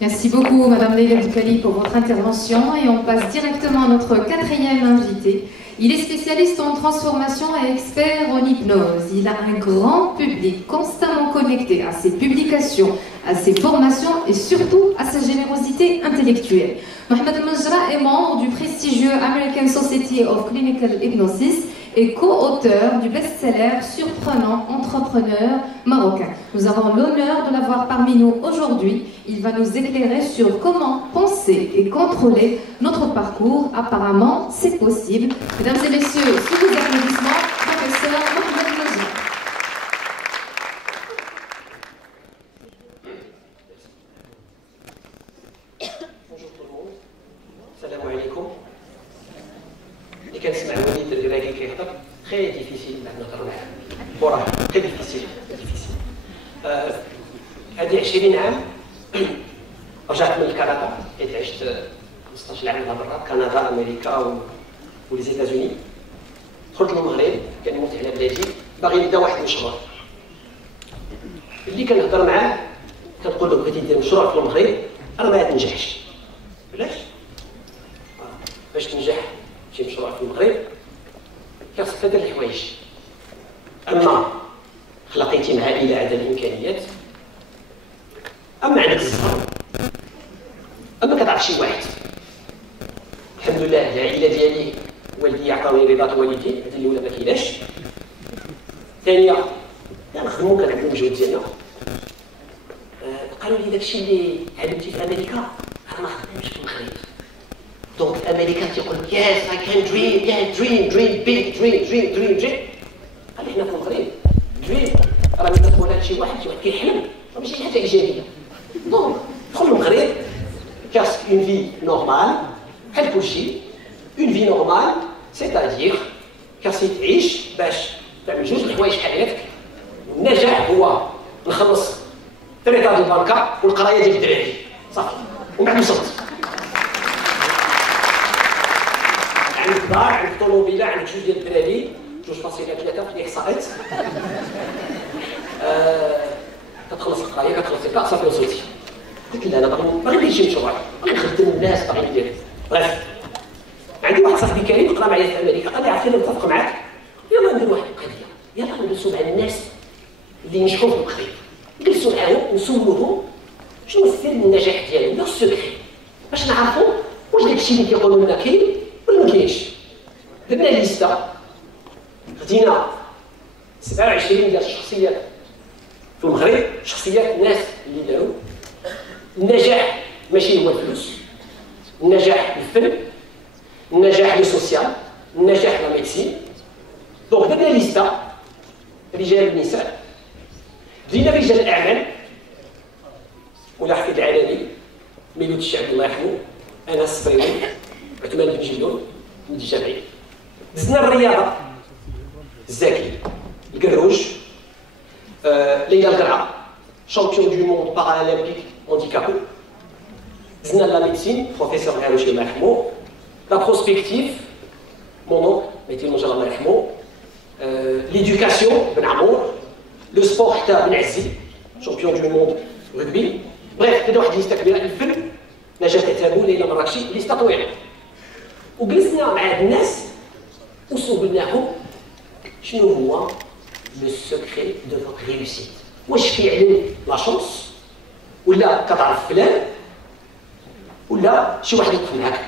Merci beaucoup, Madame Leila Doukali, pour votre intervention. Et on passe directement à notre quatrième invité. Il est spécialiste en transformation et expert en hypnose. Il a un grand public constamment connecté à ses publications, à ses formations et surtout à sa générosité intellectuelle. Mohamed Al-Majra est membre du prestigieux American Society of Clinical Hypnosis et co-auteur du best-seller Surprenant entrepreneur marocain. Nous avons l'honneur de l'avoir parmi nous aujourd'hui. Il va nous éclairer sur comment penser et contrôler notre parcours. Apparemment, c'est possible. Mesdames et messieurs, sous vos applaudissements, professeur Mohamed Al-Majra. Bonjour tout le monde. Salam alaikum. اللي كنسمع الوليد الدراري كيهضر très difficile نهضر معاه وراه très difficile. هذه 20 عام رجعت من الكندا حيت عشت 15 عام برا كندا امريكا ولي زيتازوني. دخلت للمغرب كنموت على بلادي باغي نبدا واحد المشروع اللي كنهضر معاه كنقول له بغيتي دير مشروع في المغرب راه ما تنجحش. علاش؟ باش تنجح شي مشروع في المغرب خاصك تدير الحوايج. اما خلقيتي مع عائله عندها الامكانيات، اما عندك الزهر، اما كتعرف شي واحد. الحمد لله العائله ديالي والدي عطاوني رضا والدي، هذه الاولى ما كايناش. الثانيه كنخدمو كنعملو المجهود ديالنا. قالوا لي داكشي اللي علمتي في امريكا راه ما خدمتش في المغرب. دونك امريكا تيقول لك يس اي كان دريم دريم بيج دريم. قال لي حنا في المغرب دريم راه ملي تقول لشي واحد كيحلم راه ماشي حاجه ايجابيه. دونك دخل المغرب كاسك اون في نورمال بحال كلشي. اون في نورمال سيتادير كاسك تعيش باش تعمل جوج الحوايج في حياتك. النجاح هو نخلص تريطا ديال البنكه والقرايه ديال الدراري صافي ومن بعد وصلت. عندك دار، عندك طوموبيله، عندك جوج ديال الدراري، 2.3 في الاحصاءات. كتخلص القرايه كتخلص الكاع صافي وصلتي. قلت لا انا باغي ندير شي مشروع، باغي نخدم الناس، باغي ندير. بريف عندي واحد صاحبي كريم قرا معايا في امريكا قال لي عرفتي انا متفق معاك يلا ندير واحد القضيه، يلا نجلسوا مع الناس اللي نجحوا في المغرب، نجلسوا معاهم ونسولوهم شنو السر النجاح ديالهم، ولا السكري باش نعرفوا واش داكشي اللي كيقولوا لنا كاين ولا ما كاينش. درنا ليستا خدينا 27 ديال الشخصيات في المغرب، شخصيات الناس اللي داروا النجاح. ماشي هو الفلوس، النجاح الفن، النجاح لو سوسيال، النجاح لا ميديسين. دونك درنا ليستا رجال النساء، بدينا رجال الاعمال ولا حفيد العالمي ميلود الشعب الله يرحمه، انس الصفيري، عثمان بن جلول، مدي جمعي. دزنا الرياضه الزاكي الكروج، ليلى القرعه شامبيون دو موند بارالمبيك هانديكابو. دزنا لا ميديسين بروفيسور عاروشي الله يرحمه، لا بروسبكتيف مون اونكل ميتي المجرى الله يرحمه، ليدوكاسيون بن عمور، لو سبور حتى بن عزي شامبيون دو موند رugby. بريف كدا واحد ليستا كبيره. الفن نجاة تعتابو، ليلى مراكشي، ليستا طويله. وجلسنا مع هاد الناس وسولناهم شنو هو لو سكري دو فوتر ريوسيت. واش فعلا لا شونس ولا كتعرف فلان ولا شي واحد يوقف معاك.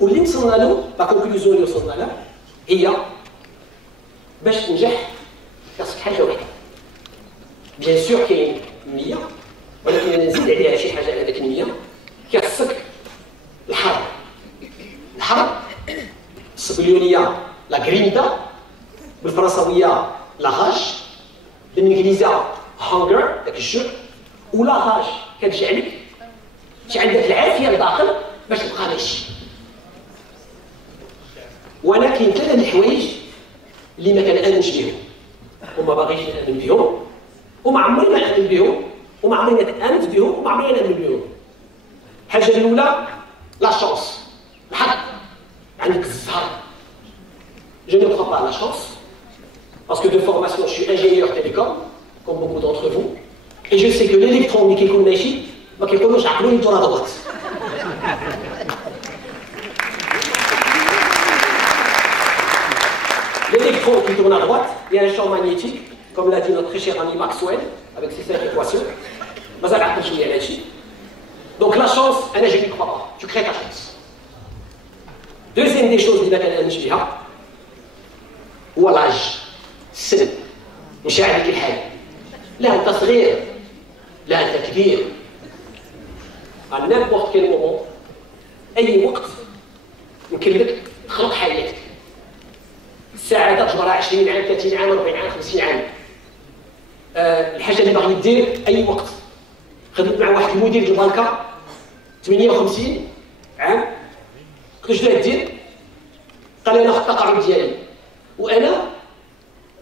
واللي وصلنا له لا كونكلوزيون اللي وصلنا لها هي باش تنجح خاصك حاجه واحده. بيان سور كاين النيه، ولكن انا نزيد عليها شي حاجه على داك النيه. كيخصك الحرب. الحرب الصبيونيه لا غريندا، بالفرنساويه لا غاش، بالانجليزيه هانجر داك الجوع، ولا غاش كتجعلك عندك العافيه لداخل باش تبقى ماشي. وانا كاين ثلاثه الحوايج اللي ما كنامنش بهم وما باغيش نامن بهم، وما عمري ما نامن بهم، وما عمري امنت بهم، وما عمري نامن بهم. الحاجه الاولى لا شونس، الحظ. عندك الزهر. Je ne crois pas à la chance, parce que de formation, je suis ingénieur télécom, comme beaucoup d'entre vous. Et je sais que l'électron qui est machine, ما كيقولوش عقلو يدور à droite. L'électron qui tourne à droite, il y a un champ magnétique, comme l'a dit notre très cher ami Maxwell, avec ses 5 équations. Donc la chance, je n'y crois pas. Tu crées ta chance. Deuxième des choses, هو l'âge. السن. مش عليك الحال. لا أنت صغير. لا أنت كبير. À n'importe quel moment, أي وقت يمكن لك تخلق حياتك. السعادة تجبرها 20 عام 30 عام 40 عام 50 عام. الحاجة اللي باغي دير أي وقت. خدمت مع واحد المدير ديال البنكة 58 عام. قلت له شنو دير؟ قال لي أنا خدت التقاعد ديالي. وأنا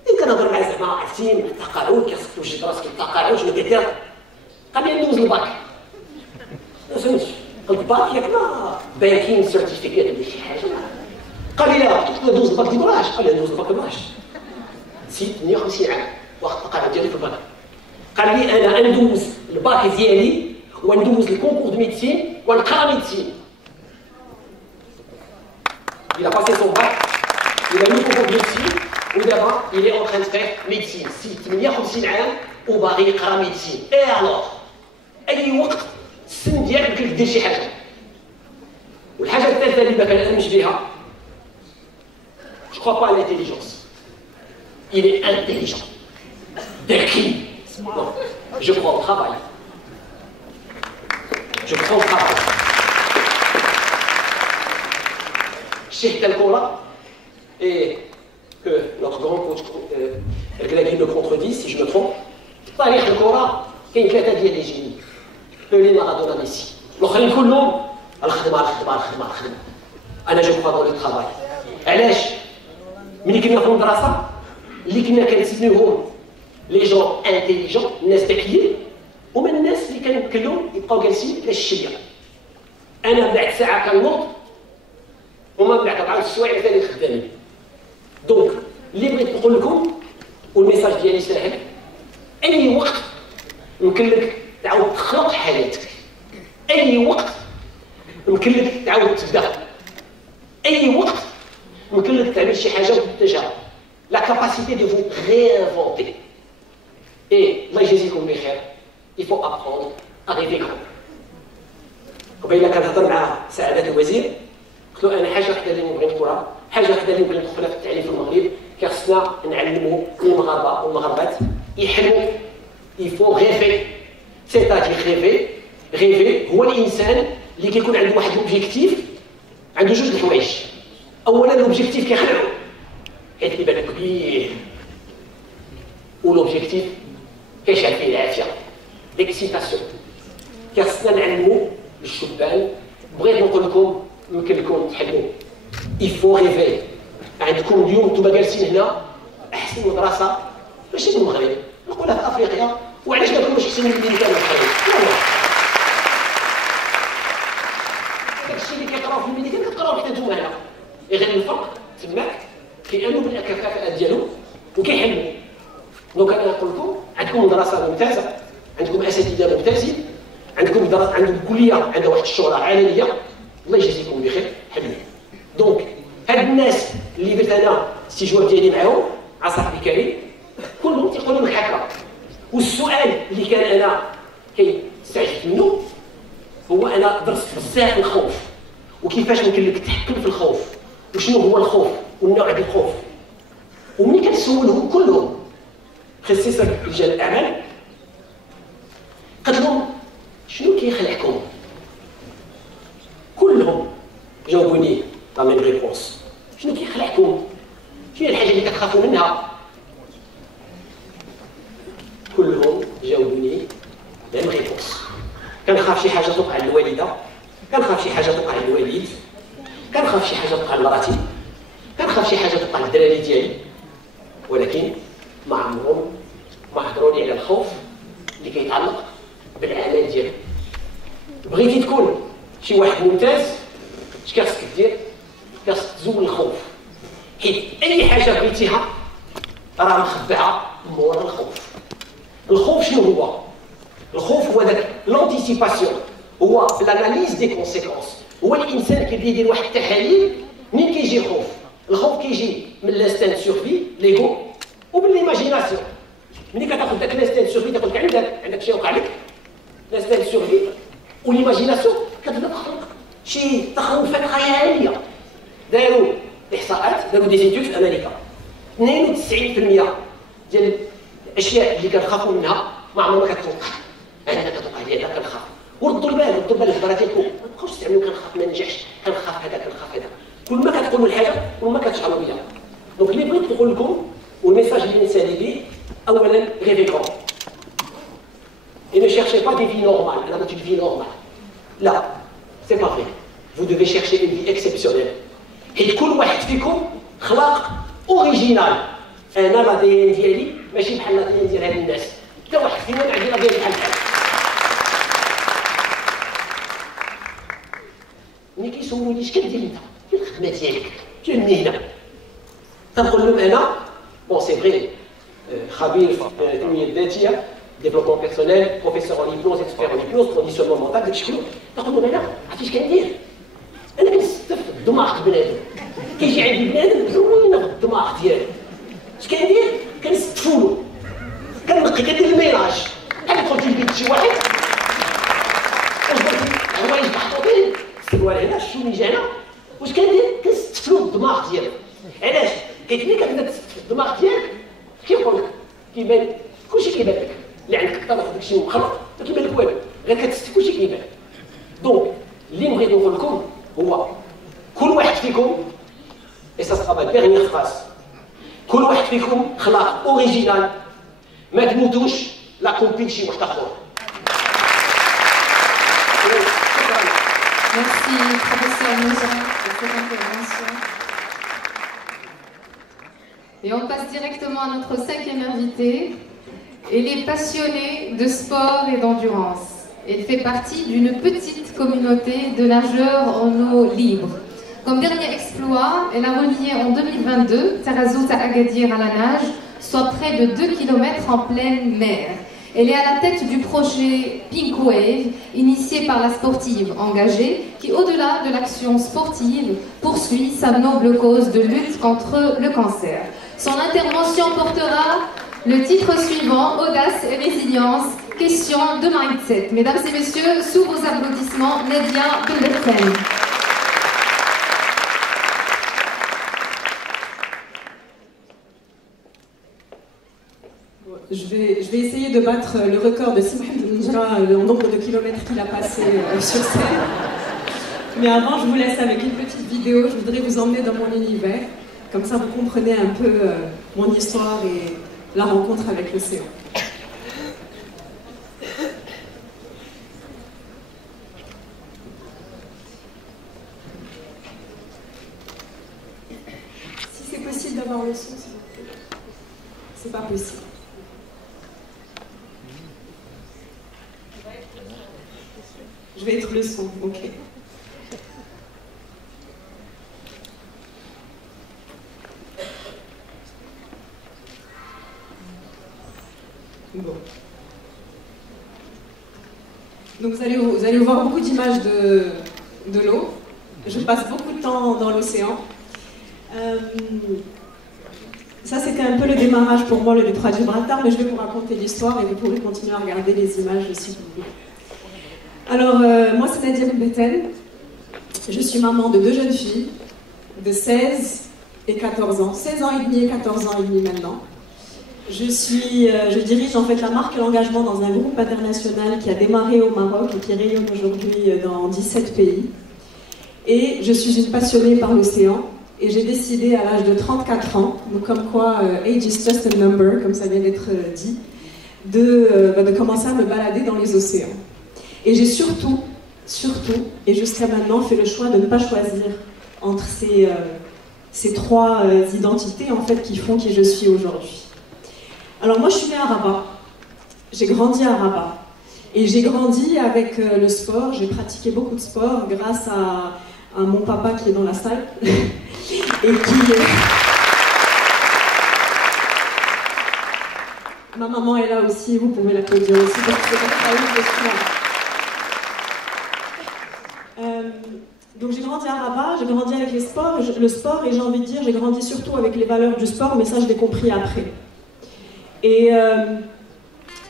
اللي كنهضر معاه زعما عرفتي التقاعد كيخصك توجد راسك التقاعد شنو كدير؟ قال لي ندوز الباك. ما فهمتش. قلت باك ياك ما بانكين سيرتيفيكات ولا شي حاجة. قال لي لا قلت له دوز الباك دي بلاش. قال لي دوز الباك بلاش. 58 عام واخد التقاعد ديالي في البنك. قال لي انا ندوز الباك ديالي وندوز الكونكور دو ميديسين ونقرا ميديسين. Il a passé son bac, il a eu le concours de médecine, ودابا il est en train de faire médecine. 58 عام وباغي يقرا ميديسين. اي الوغ اي وقت السن ديالك يمكن دير شي حاجه. والحاجه الثالثه اللي ما كنامنش بها je crois pas à l'intelligence. Il est intelligent. ذكي. Non, je crois au travail. Je crois au travail. Cheikh Talkoura, et que notre grand coach Glagui me contredit si je me trompe, تاريخ الكرة كاين 3 ديال لي جيني. بيلي مارادونا ميسي. الآخرين كلهم الخدمة الخدمة الخدمة الخدمة. أنا جو كخوا دون لو ترافاي. علاش؟ ملي كنا في المدرسة اللي كنا كنسميوهم لي جون انتيليجون الناس ذكيين هما الناس اللي كانوا يبقاو جالسين على الشيه. انا بعد ساعه كنوض وما بعد 4 سوايع ثاني خدامين. دونك اللي بغيت نقول لكم والميساج ديالي ساهل، اي وقت يمكن لك تعاود تخلق حياتك. اي وقت يمكن لك تعاود تبدا. اي وقت يمكن لك تعمل شي حاجه وتتجاوب. La capacité de vous réinventer. Et, الله يجازيكم بخير, il faut apprendre à rêver grand. قبيله كنهضر مع سعادة الوزير قلت له انا حاجه وحده اللي نبغي نقولها، حاجه وحده اللي نبغي ندخلها في التعليم في المغرب، خصنا نعلموا المغاربه والمغاربات يحلموا. il faut rêver. c'est-à-dire rêver هو الانسان اللي كيكون عنده واحد الاوبجيكتيف، عنده جوج الحوايج. اولا الاوبجيكتيف كيخلعو حيت كيبان كبير، ولوبجيكتيف كيشعل فيه العافيه ليكسيتاسيون. خصنا نعلموا للشبان. بغيت نقول لكم يمكن لكم تحلموا. يفو ريفي. عندكم اليوم نتوما جالسين هنا احسن مدرسه ماشي في المغرب، نقولها في افريقيا. وعلاش ما كانوش احسن من اللي كانوا في المغرب؟ والله داكشي اللي كيقراو في الميديكال كتقراو حتى نتوما هنا. غير الفرق تماك كيامنوا بالكفاءه ديالهم وكيحلموا. دونك انا نقول لكم عندكم مدرسه ممتازه، عندكم اساتذه ممتازين، عندكم كليه عندها واحد الشهره عالميه. الله يجازيكم بخير، حلموا. دونك هاد الناس اللي درت انا الاستجواب ديالي معاهم مع صاحبي كريم كلهم تيقولوا لك هكا. والسؤال اللي كان انا كيستعجب منه هو انا درست بزاف الخوف وكيفاش يمكن لك تحكم في الخوف وشنو هو الخوف والنوع ديال الخوف. وملي كنسولهم كلهم خصيصا رجال الاعمال قلت لهم شنو كيخلعكم؟ كلهم جاوبوني لا ميم ريبونس. شنو كيخلعكم؟ شنو هي الحاجه اللي كتخافوا منها؟ كلهم جاوبوني ميم ريبونس. كنخاف شي حاجه توقع للوالده، كنخاف شي حاجه توقع للوالد، كنخاف شي حاجه توقع لمراتي، كنخاف شي حاجه توقع للدراري ديالي. ولكن ما عمرهم ما هضروا لي على الخوف اللي كيتعلق بالعمل ديالهم. بغيتي تكون شي واحد ممتاز اش كيخصك دير؟ خاصك تزول الخوف، حيت اي حاجه بغيتيها راه مخبعه مورا الخوف. الخوف شنو هو؟ الخوف هو داك لونتيسيباسيون، هو لاناليز دي كونسيكونس. هو الانسان كيبدا يدير واحد التحاليل. منين كيجي خوف؟ الخوف كيجي من لانستان سورفي ليغو ومن ليماجيناسيون. ملي كتاخذ داك لانستان سورفي تاخذ لك عندك شي وقع لك لانستان سورفي وليماجيناسيون كتبدا تخلق شي تخوفات خياليه. داروا احصاءات، داروا دي زيتود في امريكا 92% ديال الاشياء اللي كنخافوا منها ما عمرها ما كتوقع. انا كتوقع لي هذا كنخاف، وردوا البال الهضره ديالكم ما تبقاوش تعملوا كنخاف ما ننجحش، كنخاف هذا كنخاف هذا. كل ما كتقولوا الحاجه كل ما كتشعروا بها. دونك اللي بغيت نقول لكم والميساج اللي نسالي به، اولا ريفي كون. Et ne cherchez pas des vies normales, une vie normale. Là, c'est pas vrai. Vous devez chercher une vie exceptionnelle. حيت كل واحد فيكم خلاق اوريجينال. انا لا دي ان ديالي ماشي بحال لا دي ان ديال هاد الناس. حتى واحد فينا ما عندي لا دي ان بحال بحال. ملي كيسولوني اش كدير انت؟ في الخدمه ديالك، في المهنه. تنقول لهم انا بون سي فري خبير في التنميه الذاتيه، développement personnel, professeur en hypnose, expert en hypnose, conditionnement mental, داكشي كله. تنقول لهم انا عرفتي اش كندير؟ انا كنستف الدماغ بنادم. كيجي عندي بنادم زوينه في الدماغ ديالو. اش كندير؟ كنستفولو، كنقي، كندير الميلاج. بحال دخلتي لبيت شي واحد وجبرتي حوايج محطوطين، السروال هنا، الشوميج هنا، واش كندير؟ كنستفلو الدماغ ديالو. علاش؟ حيت ملي كتبدا تستف الدماغ ديالك كيقول لك كيبان كلشي كيبان لك. اللي عندك كثر داكشي مخلط ما كيبان لك والو، غير كتستف كلشي كيبان. دونك اللي بغيت نقول لكم هو كل واحد فيكم et ça sera ma dernière phrase. كل واحد فيكم خلاق اوريجينال ما تموتوش لا كومبيل شي واحد اخر. Merci, professeur Nogent, pour cette intervention. Et on passe directement à notre cinquième invité. Elle est passionnée de sport et d'endurance. Elle fait partie d'une petite communauté de nageurs en eau libre. Comme dernier exploit, elle a relié en 2022 Tarazout à Agadir à la nage, soit près de 2 km en pleine mer. Elle est à la tête du projet Pink Wave, initié par la sportive engagée, qui, au-delà de l'action sportive, poursuit sa noble cause de lutte contre le cancer. Son intervention portera le titre suivant, Audace et résilience, question de mindset. Mesdames et messieurs, sous vos applaudissements, Nadia Belberten. Je vais essayer de battre le record de Simon Njra, le nombre de kilomètres qu'il a passé sur scène. Mais avant, je vous laisse avec une petite vidéo. Je voudrais vous emmener dans mon univers. Comme ça, vous comprenez un peu mon histoire et la rencontre avec l'océan. Si c'est possible d'avoir le son, s'il vous plaît. C'est pas possible. Je vais être le son, ok. Bon. Donc vous allez voir beaucoup d'images de l'eau. Je passe beaucoup de temps dans l'océan. Ça c'était un peu le démarrage pour moi, le détroit de Gibraltar, mais je vais vous raconter l'histoire et vous pourrez continuer à regarder les images si vous voulez. Alors, moi c'est Nadia Belberten, je suis maman de 2 jeunes filles de 16 et 14 ans, 16 ans et demi et 14 ans et demi maintenant. Je dirige en fait la marque L'Engagement dans un groupe international qui a démarré au Maroc et qui rayonne aujourd'hui dans 17 pays. Et je suis une passionnée par l'océan et j'ai décidé à l'âge de 34 ans, donc comme quoi age is just a number, comme ça vient d'être dit, de commencer à me balader dans les océans. Et j'ai surtout, et jusqu'à maintenant, fait le choix de ne pas choisir entre ces 3 identités en fait qui font qui je suis aujourd'hui. Alors moi je suis née à Rabat, j'ai grandi à Rabat et j'ai grandi avec le sport, j'ai pratiqué beaucoup de sport grâce à mon papa qui est dans la salle et Ma maman est là aussi, vous pouvez l'applaudir aussi parce que c'est un travail de soin. Donc j'ai grandi à Rabat, j'ai grandi avec le sport et j'ai envie de dire j'ai grandi surtout avec les valeurs du sport, mais ça je l'ai compris après. Et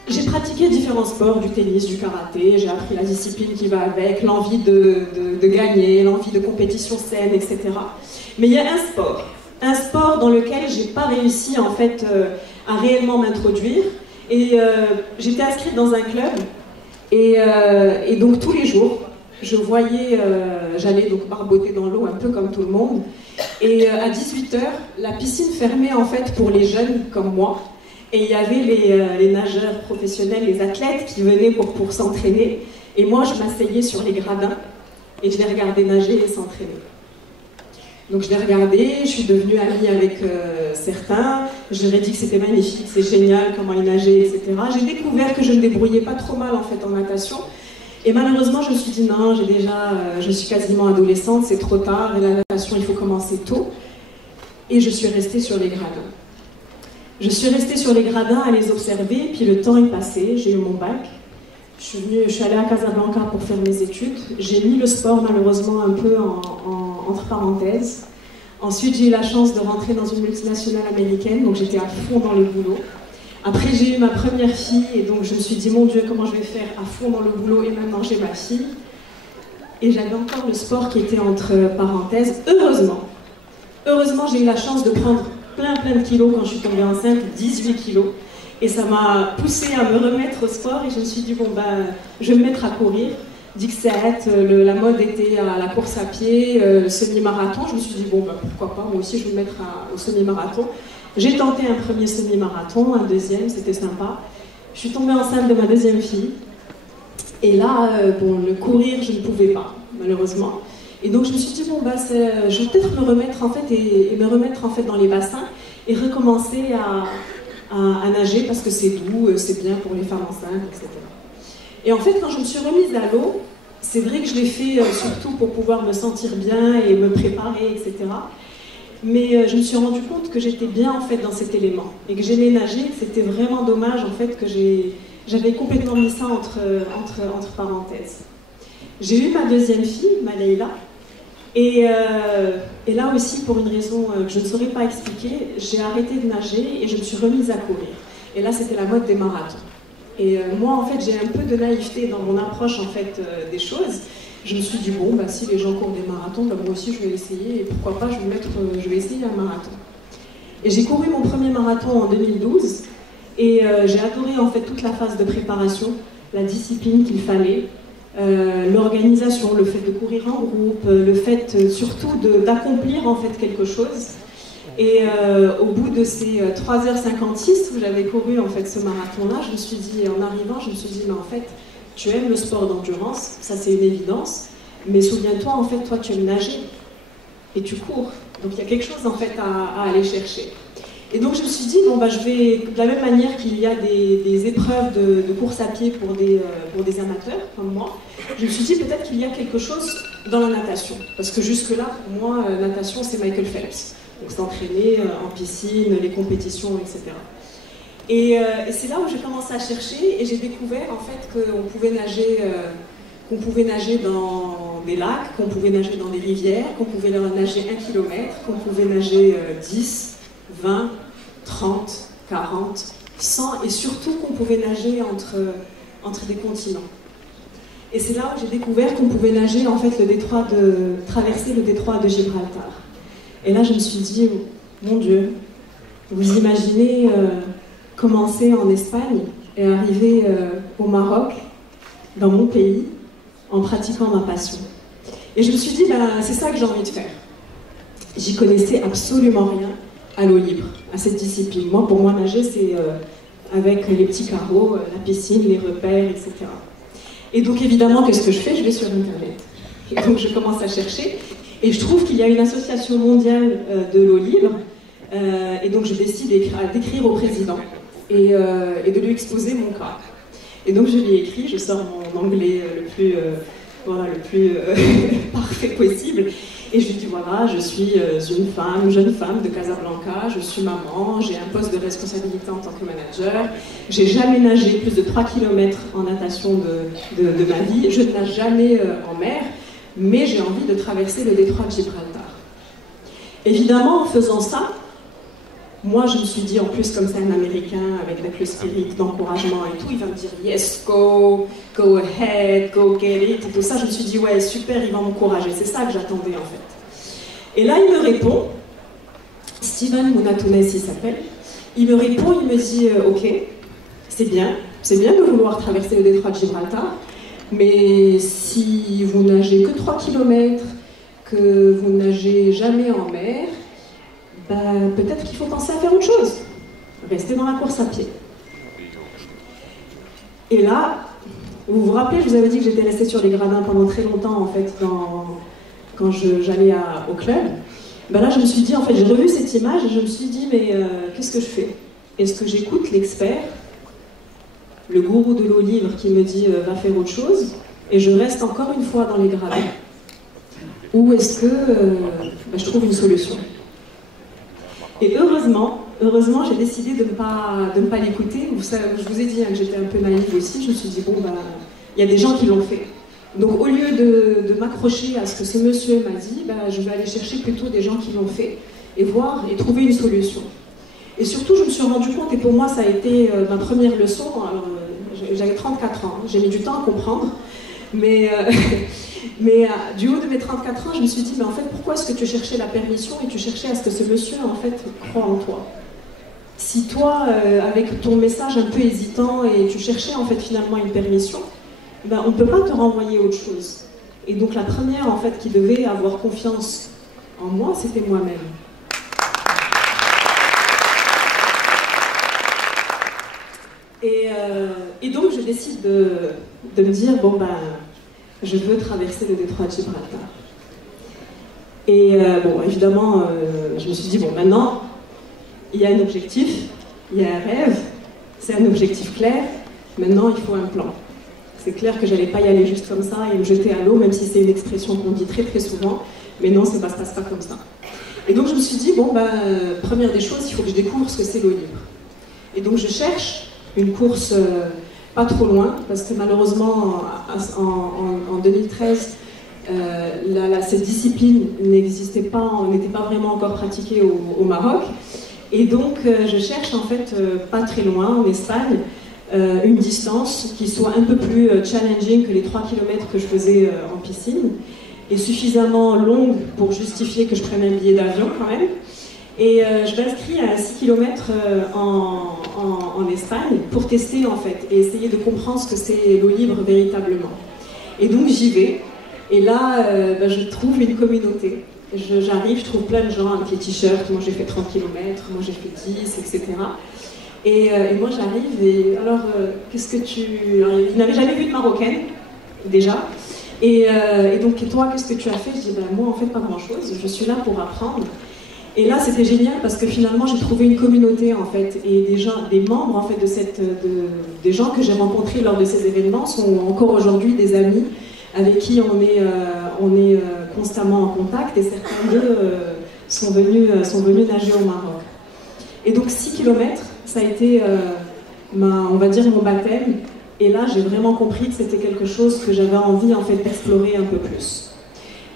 j'ai pratiqué différents sports, du tennis, du karaté, j'ai appris la discipline qui va avec, l'envie de gagner, l'envie de compétition saine, etc. Mais il y a un sport dans lequel j'ai pas réussi en fait à réellement m'introduire. Et j'étais inscrite dans un club et donc tous les jours, je voyais, j'allais donc barboter dans l'eau un peu comme tout le monde. Et à 18h, la piscine fermait en fait pour les jeunes comme moi. Et il y avait les nageurs professionnels, les athlètes qui venaient pour s'entraîner. Et moi, je m'asseyais sur les gradins et je les regardais nager et s'entraîner. Donc je les regardais, je suis devenue amie avec certains. Je leur ai dit que c'était magnifique, c'est génial, comment ils nageaient, etc. J'ai découvert que je me débrouillais pas trop mal en fait en natation. Et malheureusement, je me suis dit non, je suis quasiment adolescente, c'est trop tard. Et la natation, il faut commencer tôt. Et je suis restée sur les gradins. Je suis restée sur les gradins à les observer, puis le temps est passé, j'ai eu mon bac. Je suis allée à Casablanca pour faire mes études. J'ai mis le sport malheureusement un peu entre parenthèses. Ensuite, j'ai eu la chance de rentrer dans une multinationale américaine, donc j'étais à fond dans le boulot. Après, j'ai eu ma première fille, et donc je me suis dit, mon Dieu, comment je vais faire à fond dans le boulot, et maintenant j'ai ma fille. Et j'avais encore le sport qui était entre parenthèses. Heureusement, j'ai eu la chance de prendre plein de kilos quand je suis tombée enceinte, 18 kilos. Et ça m'a poussée à me remettre au sport et je me suis dit, bon ben, je vais me mettre à courir. Dixit, la mode était à la course à pied, le semi-marathon. Je me suis dit, bon ben, pourquoi pas, moi aussi je vais me mettre au semi-marathon. J'ai tenté un premier semi-marathon, un deuxième, c'était sympa. Je suis tombée enceinte de ma deuxième fille. Et là, bon, le courir, je ne pouvais pas, malheureusement. Et donc je me suis dit, bon, bah, je vais peut-être me remettre en fait, et me remettre en fait dans les bassins et recommencer à nager parce que c'est doux, c'est bien pour les femmes enceintes, etc. Et en fait, quand je me suis remise à l'eau, c'est vrai que je l'ai fait surtout pour pouvoir me sentir bien et me préparer, etc. Mais je me suis rendu compte que j'étais bien en fait dans cet élément et que j'aimais nager. C'était vraiment dommage en fait que j'avais complètement mis ça entre parenthèses. J'ai eu ma deuxième fille, ma Leïla, et là aussi, pour une raison que je ne saurais pas expliquer, j'ai arrêté de nager et je me suis remise à courir. Et là, c'était la mode des marathons. Et moi, en fait, j'ai un peu de naïveté dans mon approche en fait, des choses. Je me suis dit, bon, bah, si les gens courent des marathons, bah, moi aussi, je vais l'essayer. Et pourquoi pas, je vais essayer un marathon. Et j'ai couru mon premier marathon en 2012. Et j'ai adoré en fait toute la phase de préparation, la discipline qu'il fallait. L'organisation, le fait de courir en groupe, le fait surtout d'accomplir en fait quelque chose. Et au bout de ces 3h56 où j'avais couru en fait ce marathon-là, je me suis dit, en arrivant, je me suis dit, mais en fait, tu aimes le sport d'endurance, ça c'est une évidence, mais souviens-toi, en fait, toi tu aimes nager et tu cours. Donc il y a quelque chose en fait à aller chercher. Et donc je me suis dit, bon bah je vais, de la même manière qu'il y a des épreuves de course à pied pour des amateurs comme moi, je me suis dit peut-être qu'il y a quelque chose dans la natation. Parce que jusque-là, pour moi, natation c'est Michael Phelps. Donc s'entraîner en piscine, les compétitions, etc. Et c'est là où j'ai commencé à chercher et j'ai découvert en fait qu'on pouvait nager dans des lacs, qu'on pouvait nager dans des rivières, qu'on pouvait nager 1 kilomètre, qu'on pouvait nager 10, 20, 30, 40, 100 et surtout qu'on pouvait nager entre des continents. Et c'est là où j'ai découvert qu'on pouvait nager en fait traverser le détroit de Gibraltar. Et là je me suis dit, mon Dieu, vous imaginez commencer en Espagne et arriver au Maroc, dans mon pays, en pratiquant ma passion. Et je me suis dit, ben, c'est ça que j'ai envie de faire. J'y connaissais absolument rien à l'eau libre, à cette discipline. Moi, pour moi, nager, c'est avec les petits carreaux, la piscine, les repères, etc. Et donc, évidemment, qu'est-ce que je fais? Je vais sur Internet. Et donc, je commence à chercher. Et je trouve qu'il y a une association mondiale de l'eau libre. Et donc, je décide d'écrire au président et de lui exposer mon cas. Et donc, je lui ai écrit, je sors mon anglais voilà, le plus parfait possible. Et je lui dis voilà, je suis une jeune femme de Casablanca, je suis maman, j'ai un poste de responsabilité en tant que manager, j'ai jamais nagé plus de 3 km en natation de ma vie, je ne nage jamais en mer, mais j'ai envie de traverser le détroit de Gibraltar. Évidemment, en faisant ça, moi je me suis dit, en plus comme c'est un Américain avec le spirit d'encouragement et tout, il va me dire yes, go ahead, go get it, et tout ça, je me suis dit ouais super, il va m'encourager, c'est ça que j'attendais en fait. Et là il me répond, Steven Mounatounes il s'appelle, il me répond, il me dit ok, c'est bien de vouloir traverser le détroit de Gibraltar, mais si vous nagez que 3 km, que vous nagez jamais en mer, ben, peut-être qu'il faut penser à faire autre chose. Rester dans la course à pied. Et là, vous vous rappelez, je vous avais dit que j'étais restée sur les gradins pendant très longtemps, en fait, quand j'allais au club. Ben là, je me suis dit, en fait, j'ai revu cette image et je me suis dit, mais qu'est-ce que je fais? Est-ce que j'écoute l'expert, le gourou de l'eau libre qui me dit, va faire autre chose, et je reste encore une fois dans les gradins? Ou est-ce que je trouve une solution? Et heureusement, j'ai décidé de ne pas l'écouter. Je vous ai dit que j'étais un peu naïve aussi. Je me suis dit, bon, il y a des gens qui l'ont fait. Donc au lieu de m'accrocher à ce que ce monsieur m'a dit, je vais aller chercher plutôt des gens qui l'ont fait et voir et trouver une solution. Et surtout, je me suis rendu compte, et pour moi ça a été ma première leçon, alors j'avais 34 ans, j'ai mis du temps à comprendre, mais du haut de mes 34 ans, je me suis dit, mais en fait, pourquoi est-ce que tu cherchais la permission et tu cherchais à ce que ce monsieur, en fait, croie en toi? Si toi, avec ton message un peu hésitant, et tu cherchais, en fait, finalement une permission, on ne peut pas te renvoyer autre chose. Et donc, la première, en fait, qui devait avoir confiance en moi, c'était moi-même. Et donc, je décide de me dire, bon, je veux traverser le détroit de Gibraltar. Et bon, évidemment, je me suis dit, bon, maintenant, il y a un objectif, il y a un rêve, c'est un objectif clair, maintenant il faut un plan. C'est clair que je n'allais pas y aller juste comme ça et me jeter à l'eau, même si c'est une expression qu'on dit très très souvent, mais non, ça ne se passe pas comme ça. Et donc je me suis dit, bon, première des choses, il faut que je découvre ce que c'est l'eau libre. Et donc je cherche une course pas trop loin, parce que malheureusement, en 2013, cette discipline n'existait pas, n'était pas vraiment encore pratiquée au Maroc. Et donc, je cherche en fait pas très loin, en Espagne, une distance qui soit un peu plus challenging que les 3 km que je faisais en piscine, et suffisamment longue pour justifier que je prenne un billet d'avion quand même. Et je m'inscris à 6 km en Espagne pour tester en fait, et essayer de comprendre ce que c'est l'eau libre véritablement. Et donc j'y vais, et là je trouve une communauté. J'arrive, je trouve plein de gens avec les t-shirts, moi j'ai fait 30 km, moi j'ai fait 10, etc. Et moi j'arrive, et alors qu'est-ce que tu... Alors, ils n'avaient jamais vu de Marocaine, déjà. Et donc, et toi, qu'est-ce que tu as fait? Je dis, moi en fait pas grand-chose, je suis là pour apprendre. Et là c'était génial parce que finalement j'ai trouvé une communauté en fait, et des membres en fait des gens que j'ai rencontrés lors de ces événements sont encore aujourd'hui des amis avec qui on est constamment en contact, et certains d'eux sont venus nager au Maroc. Et donc 6 km, ça a été, on va dire, mon baptême. Et là, j'ai vraiment compris que c'était quelque chose que j'avais envie en fait d'explorer un peu plus.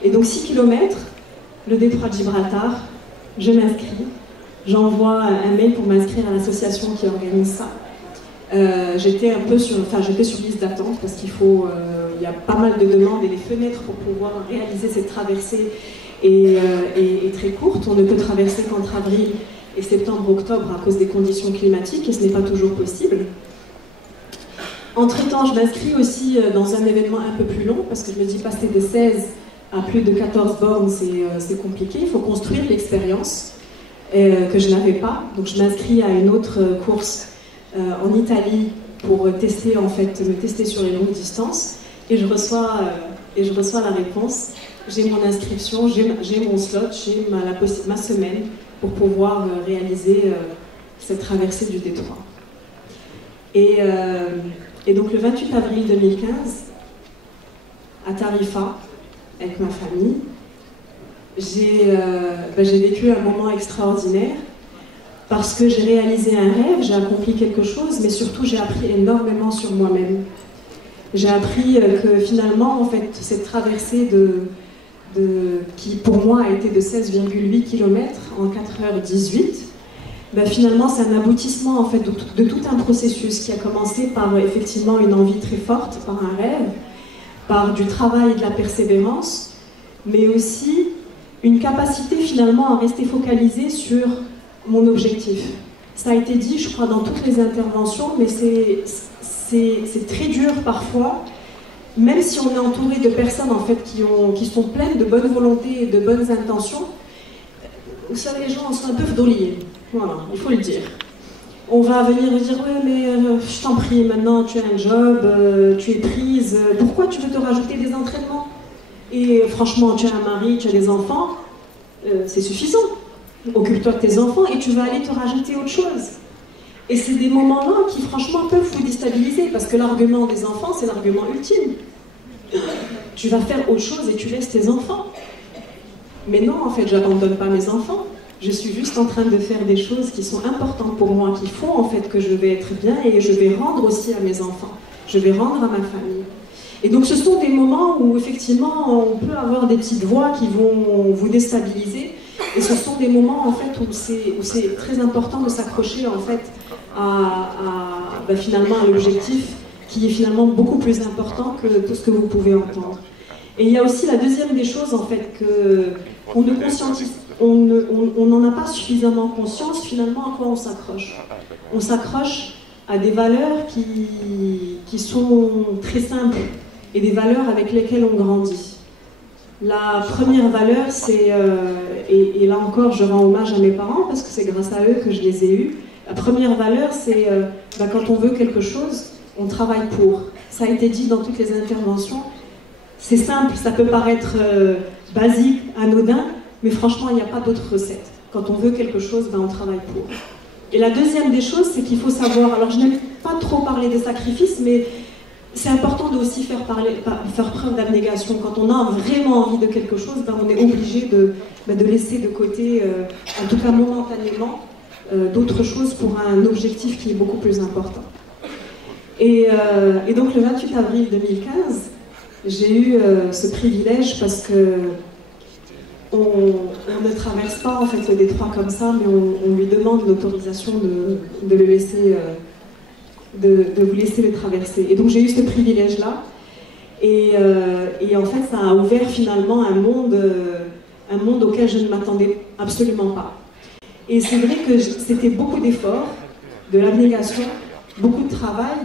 Et donc 6 km, le détroit de Gibraltar, je m'inscris. J'envoie un mail pour m'inscrire à l'association qui organise ça. J'étais sur liste d'attente parce qu'il faut... il y a pas mal de demandes et les fenêtres pour pouvoir réaliser cette traversée est très courte. On ne peut traverser qu'entre avril et septembre-octobre à cause des conditions climatiques, et ce n'est pas toujours possible. Entre-temps, je m'inscris aussi dans un événement un peu plus long, parce que je me dis, passer de 16 à plus de 14 bornes, c'est compliqué. Il faut construire l'expérience que je n'avais pas. Donc je m'inscris à une autre course en Italie pour tester, en fait, me tester sur les longues distances. Et je reçois la réponse. J'ai mon inscription, j'ai mon slot, j'ai ma semaine pour pouvoir réaliser cette traversée du détroit. Et donc le 28 avril 2015, à Tarifa avec ma famille. J'ai vécu un moment extraordinaire parce que j'ai réalisé un rêve, j'ai accompli quelque chose, mais surtout j'ai appris énormément sur moi-même. J'ai appris que finalement, en fait, cette traversée qui pour moi a été de 16,8 km en 4h18, ben finalement c'est un aboutissement en fait, de tout un processus qui a commencé par effectivement une envie très forte, par un rêve, par du travail et de la persévérance, mais aussi une capacité finalement à rester focalisée sur mon objectif. Ça a été dit, je crois, dans toutes les interventions, mais c'est très dur parfois, même si on est entouré de personnes en fait, qui sont pleines de bonne volonté et de bonnes intentions. Vous savez, les gens sont un peu fdoliés, voilà, il faut le dire. On va venir dire, ouais, mais je t'en prie, maintenant tu as un job, tu es prise, pourquoi tu veux te rajouter des entraînements? Et franchement, tu as un mari, tu as des enfants, c'est suffisant. Occupe-toi de tes enfants et tu vas aller te rajouter autre chose. Et c'est des moments-là qui, franchement, peuvent vous déstabiliser parce que l'argument des enfants, c'est l'argument ultime. Tu vas faire autre chose et tu laisses tes enfants. Mais non, en fait, je n'abandonne pas mes enfants. Je suis juste en train de faire des choses qui sont importantes pour moi, qui font en fait que je vais être bien et je vais rendre aussi à mes enfants. Je vais rendre à ma famille. Et donc ce sont des moments où effectivement on peut avoir des petites voix qui vont vous déstabiliser. Et ce sont des moments en fait où c'est très important de s'accrocher en fait finalement à l'objectif qui est finalement beaucoup plus important que tout ce que vous pouvez entendre. Et il y a aussi la deuxième des choses en fait qu'on ne conscientise, on n'en a pas suffisamment conscience finalement à quoi on s'accroche. On s'accroche à des valeurs qui sont très simples et des valeurs avec lesquelles on grandit. La première valeur, c'est, et là encore je rends hommage à mes parents parce que c'est grâce à eux que je les ai eus, la première valeur c'est quand on veut quelque chose, on travaille pour. Ça a été dit dans toutes les interventions, c'est simple, ça peut paraître basique, anodin, mais franchement il n'y a pas d'autre recette. Quand on veut quelque chose, on travaille pour. Et la deuxième des choses, c'est qu'il faut savoir, alors je n'aime pas trop parler des sacrifices, mais c'est important de aussi faire preuve d'abnégation. Quand on a vraiment envie de quelque chose, on est obligé de laisser de côté, en tout cas momentanément, d'autres choses pour un objectif qui est beaucoup plus important. Et donc le 28 avril 2015, j'ai eu ce privilège parce que on ne traverse pas en fait le détroit comme ça, mais on lui demande l'autorisation de le laisser, de vous laisser le traverser. Et donc j'ai eu ce privilège-là, et en fait ça a ouvert finalement un monde auquel je ne m'attendais absolument pas. Et c'est vrai que c'était beaucoup d'efforts, de l'abnégation, beaucoup de travail,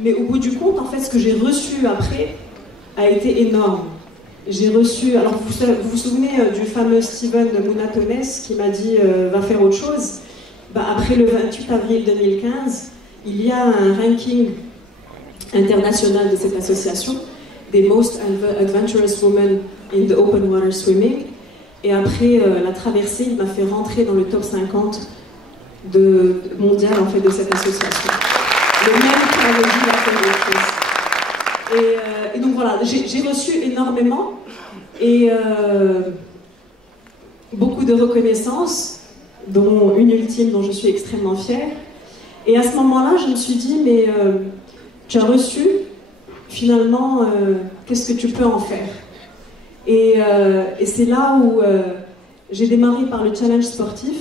mais au bout du compte, en fait, ce que j'ai reçu après a été énorme. J'ai reçu, alors vous vous souvenez du fameux Steven Mounatones qui m'a dit va faire autre chose. Après le 28 avril 2015, il y a un ranking international de cette association, des Most Adventurous Women in the Open Water Swimming. Et après la traversée, il m'a fait rentrer dans le top 50 mondial en fait, de cette association. Le même qui avait dit la fait autre chose. Et donc voilà, j'ai reçu énormément et beaucoup de reconnaissance, dont une ultime dont je suis extrêmement fière. Et à ce moment-là, je me suis dit, mais tu as reçu, finalement, qu'est-ce que tu peux en faire? Et c'est là où j'ai démarré par le challenge sportif.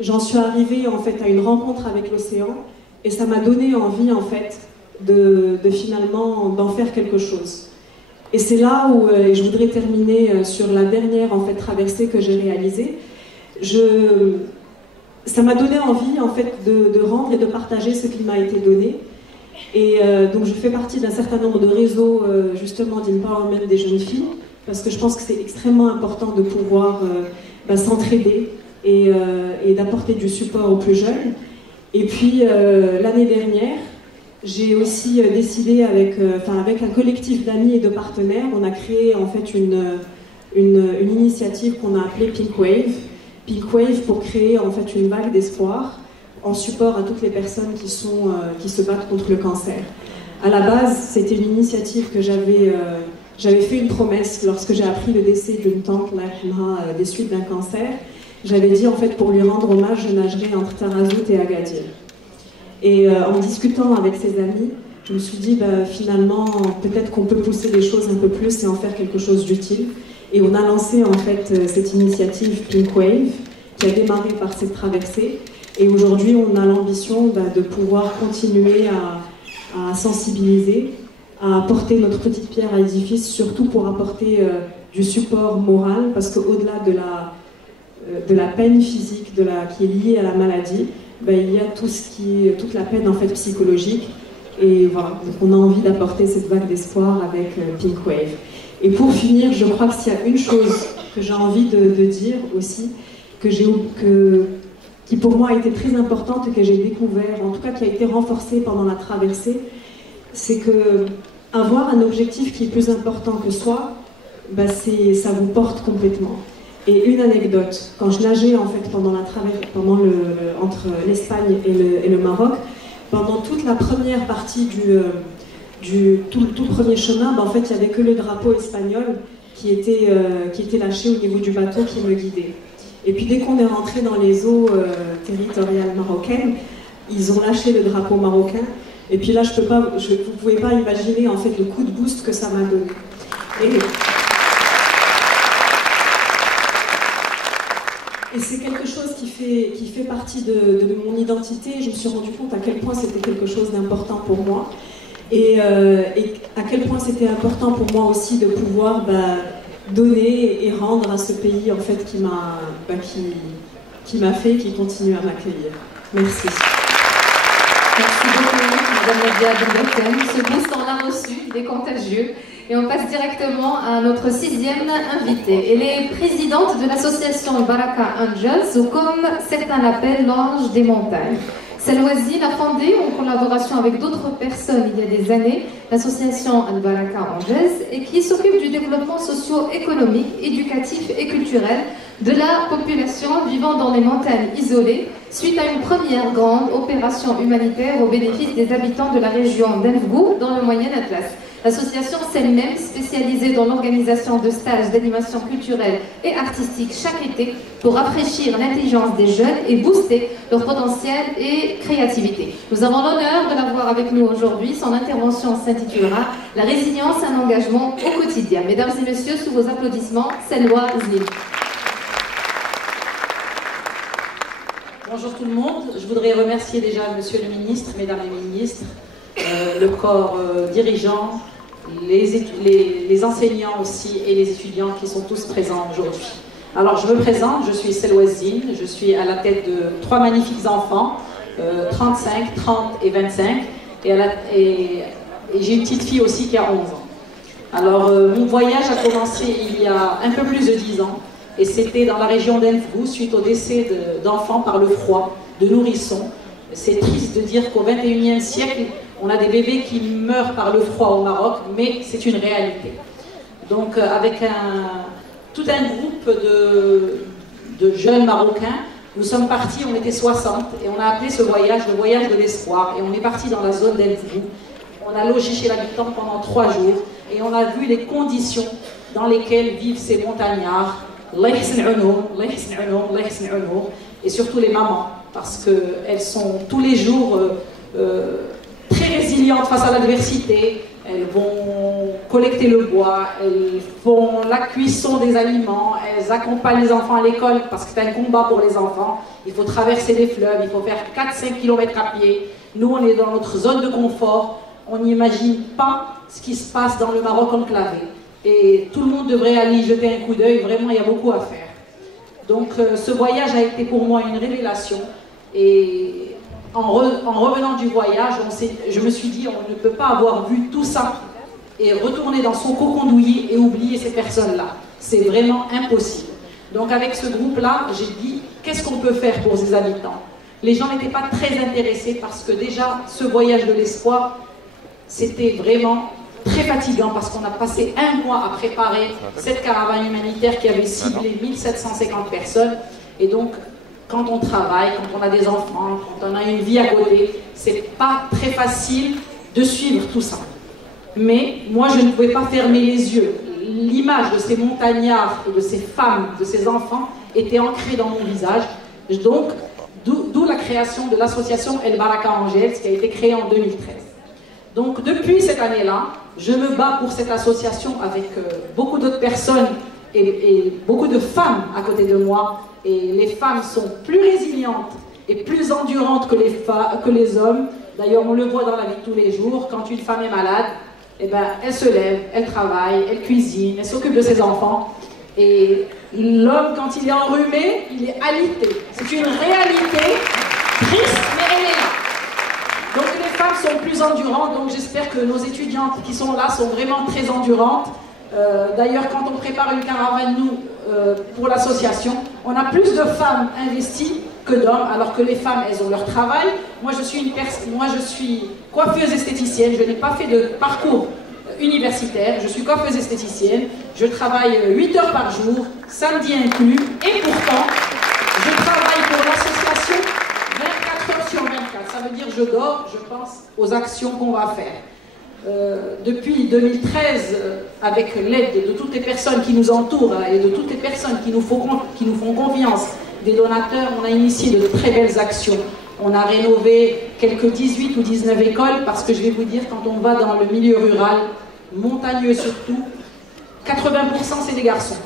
J'en suis arrivée en fait à une rencontre avec l'océan et ça m'a donné envie en fait de finalement d'en faire quelque chose. Et c'est là où je voudrais terminer sur la dernière en fait traversée que j'ai réalisée. Ça m'a donné envie en fait de rendre et de partager ce qui m'a été donné. Et donc je fais partie d'un certain nombre de réseaux justement d'empowerment des jeunes filles parce que je pense que c'est extrêmement important de pouvoir s'entraider et d'apporter du support aux plus jeunes. Et puis l'année dernière, j'ai aussi décidé avec un collectif d'amis et de partenaires, on a créé en fait une initiative qu'on a appelée Pink Wave. Pink Wave pour créer en fait une vague d'espoir en support à toutes les personnes qui se battent contre le cancer. À la base, c'était une initiative que j'avais J'avais fait une promesse lorsque j'ai appris le décès d'une tante, des suites d'un cancer. J'avais dit, en fait, pour lui rendre hommage, je nagerai entre Tarazout et Agadir. Et en discutant avec ses amis, je me suis dit, finalement, peut-être qu'on peut pousser les choses un peu plus et en faire quelque chose d'utile. Et on a lancé, en fait, cette initiative Pink Wave, qui a démarré par cette traversée. Et aujourd'hui, on a l'ambition de pouvoir continuer à sensibiliser, à apporter notre petite pierre à l'édifice, surtout pour apporter du support moral, parce qu'au-delà de la peine physique qui est liée à la maladie, il y a toute la peine en fait psychologique. Et voilà, donc on a envie d'apporter cette vague d'espoir avec Pink Wave. Et pour finir, je crois que s'il y a une chose que j'ai envie de dire aussi, qui pour moi a été très importante et que j'ai découvert, en tout cas qui a été renforcée pendant la traversée, c'est que avoir un objectif qui est plus important que soi, ça vous porte complètement. Et une anecdote, quand je nageais en fait pendant la traversée, entre l'Espagne et le Maroc, pendant toute la première partie tout premier chemin, en fait il n'y avait que le drapeau espagnol qui était lâché au niveau du bateau qui me guidait. Et puis dès qu'on est rentré dans les eaux territoriales marocaines, ils ont lâché le drapeau marocain. Et puis là, vous ne pouvez pas imaginer en fait le coup de boost que ça m'a donné. Et c'est quelque chose qui fait partie de mon identité. Je me suis rendu compte à quel point c'était quelque chose d'important pour moi. Et à quel point c'était important pour moi aussi de pouvoir donner et rendre à ce pays en fait qui m'a fait, qui continue à m'accueillir. Merci. Merci beaucoup, Madame Nadia Benbatten. Ce boost, on l'a reçu, il est contagieux. Et on passe directement à notre 6e invitée. Elle est présidente de l'association Baraka Angels, ou comme certains l'appellent, l'ange des montagnes. Selwazi l'a fondée en collaboration avec d'autres personnes il y a des années, l'association Al-Baraka Angels, et qui s'occupe du développement socio-économique, éducatif et culturel de la population vivant dans les montagnes isolées, suite à une première grande opération humanitaire au bénéfice des habitants de la région d'Enfgou dans le Moyen Atlas. L'association s'est elle-même spécialisée dans l'organisation de stages d'animation culturelle et artistique chaque été pour rafraîchir l'intelligence des jeunes et booster leur potentiel et créativité. Nous avons l'honneur de l'avoir avec nous aujourd'hui. Son intervention s'intitulera « La résilience, un engagement au quotidien ». Mesdames et messieurs, sous vos applaudissements, Selwa Zlim. Bonjour tout le monde. Je voudrais remercier déjà Monsieur le Ministre, Mesdames les Ministres, le corps dirigeant, les enseignants aussi et les étudiants qui sont tous présents aujourd'hui. Alors je me présente, je suis Selwazine, je suis à la tête de 3 magnifiques enfants, 35, 30 et 25, et j'ai une petite fille aussi qui a 11 ans. Alors mon voyage a commencé il y a un peu plus de 10 ans, et c'était dans la région d'Enfgou suite au décès d'enfants par le froid, de nourrissons. C'est triste de dire qu'au XXIe siècle, on a des bébés qui meurent par le froid au Maroc, mais c'est une réalité. Donc avec tout un groupe de jeunes Marocains, nous sommes partis, on était 60, et on a appelé ce voyage le voyage de l'espoir. Et on est parti dans la zone d'Enfgou. On a logé chez l'habitant pendant 3 jours, et on a vu les conditions dans lesquelles vivent ces montagnards, et surtout les mamans, parce qu'elles sont tous les jours très résilientes face à l'adversité. Elles vont collecter le bois, elles font la cuisson des aliments, elles accompagnent les enfants à l'école parce que c'est un combat pour les enfants. Il faut traverser des fleuves, il faut faire 4-5 km à pied. Nous, on est dans notre zone de confort. On n'imagine pas ce qui se passe dans le Maroc enclavé. Et tout le monde devrait aller y jeter un coup d'œil. Vraiment, il y a beaucoup à faire. Donc, ce voyage a été pour moi une révélation. Et en revenant du voyage, je me suis dit, on ne peut pas avoir vu tout ça et retourner dans son cocon douillet et oublier ces personnes-là. C'est vraiment impossible. Donc avec ce groupe-là, j'ai dit, qu'est-ce qu'on peut faire pour ces habitants? Les gens n'étaient pas très intéressés parce que déjà, ce voyage de l'espoir, c'était vraiment très fatigant parce qu'on a passé 1 mois à préparer cette caravane humanitaire qui avait ciblé 1750 personnes. Et donc, quand on travaille, quand on a des enfants, quand on a une vie à côté, c'est pas très facile de suivre tout ça. Mais moi, je ne pouvais pas fermer les yeux. L'image de ces montagnards et de ces femmes, de ces enfants, était ancrée dans mon visage. Donc, d'où la création de l'association El Baraka Angels, qui a été créée en 2013. Donc, depuis cette année-là, je me bats pour cette association avec beaucoup d'autres personnes et beaucoup de femmes à côté de moi. Et les femmes sont plus résilientes et plus endurantes que les hommes. D'ailleurs, on le voit dans la vie de tous les jours. Quand une femme est malade, eh ben, elle se lève, elle travaille, elle cuisine, elle s'occupe de ses enfants. Et l'homme, quand il est enrhumé, il est alité. C'est une réalité triste, mais elle est là. Donc les femmes sont plus endurantes, donc j'espère que nos étudiantes qui sont là sont vraiment très endurantes. D'ailleurs, quand on prépare une caravane, nous, pour l'association, on a plus de femmes investies que d'hommes, alors que les femmes, elles ont leur travail. Moi, je suis coiffeuse esthéticienne, je n'ai pas fait de parcours universitaire, je suis coiffeuse esthéticienne, je travaille 8 heures par jour, samedi inclus, et pourtant, je travaille pour l'association 24 heures sur 24. Ça veut dire je dors, je pense aux actions qu'on va faire. Depuis 2013, avec l'aide de toutes les personnes qui nous entourent et de toutes les personnes qui nous font confiance, des donateurs, on a initié de très belles actions. On a rénové quelques 18 ou 19 écoles parce que je vais vous dire, quand on va dans le milieu rural, montagneux surtout, 80% c'est des garçons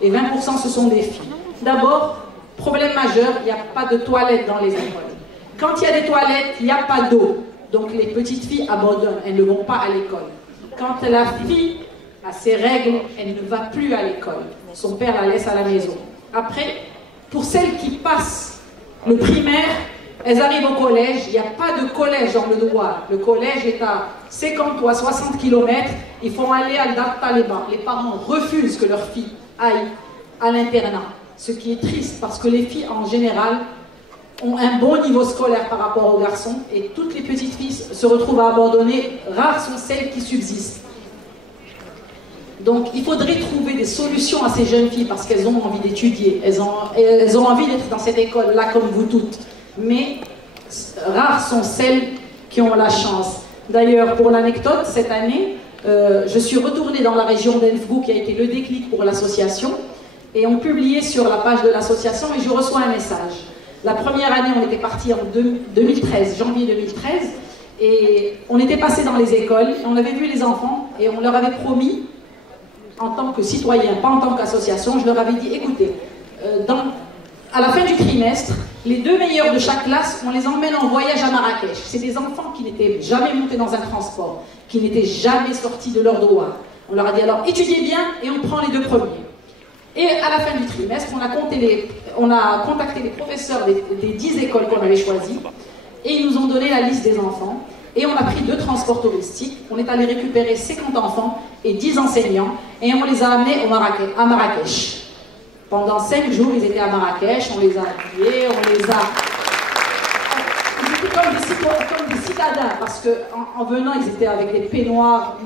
et 20% ce sont des filles. D'abord, problème majeur, il n'y a pas de toilettes dans les écoles. Quand il y a des toilettes, il n'y a pas d'eau. Donc les petites filles abandonnent, elles ne vont pas à l'école. Quand la fille a ses règles, elle ne va plus à l'école. Son père la laisse à la maison. Après, pour celles qui passent le primaire, elles arrivent au collège. Il n'y a pas de collège dans le Douar. Le collège est à 50 ou à 60 km. Ils font aller à Dar Taliba. Les parents refusent que leur fille aille à l'internat. Ce qui est triste parce que les filles, en général, ont un bon niveau scolaire par rapport aux garçons. Et toutes les petites filles se retrouvent à abandonner. Rares sont celles qui subsistent. Donc il faudrait trouver des solutions à ces jeunes filles parce qu'elles ont envie d'étudier. Elles ont envie d'être dans cette école-là comme vous toutes. Mais rares sont celles qui ont la chance. D'ailleurs, pour l'anecdote, cette année, je suis retournée dans la région d'Enfgou qui a été le déclic pour l'association et on publiait sur la page de l'association et je reçois un message. La première année, on était parti en 2013, janvier 2013, et on était passé dans les écoles, et on avait vu les enfants et on leur avait promis, en tant que citoyen, pas en tant qu'association, je leur avais dit, écoutez, à la fin du trimestre, les 2 meilleurs de chaque classe, on les emmène en voyage à Marrakech. C'est des enfants qui n'étaient jamais montés dans un transport, qui n'étaient jamais sortis de leur Douar. On leur a dit alors, étudiez bien et on prend les 2 premiers. Et à la fin du trimestre, on a contacté les professeurs des 10 écoles qu'on avait choisies et ils nous ont donné la liste des enfants. Et on a pris 2 transports touristiques. On est allé récupérer 50 enfants et 10 enseignants et on les a amenés à Marrakech. Pendant 5 jours, ils étaient à Marrakech, on les a habillés, on les a... Ils étaient comme des citadins, parce qu'en venant, ils étaient avec des peignoirs,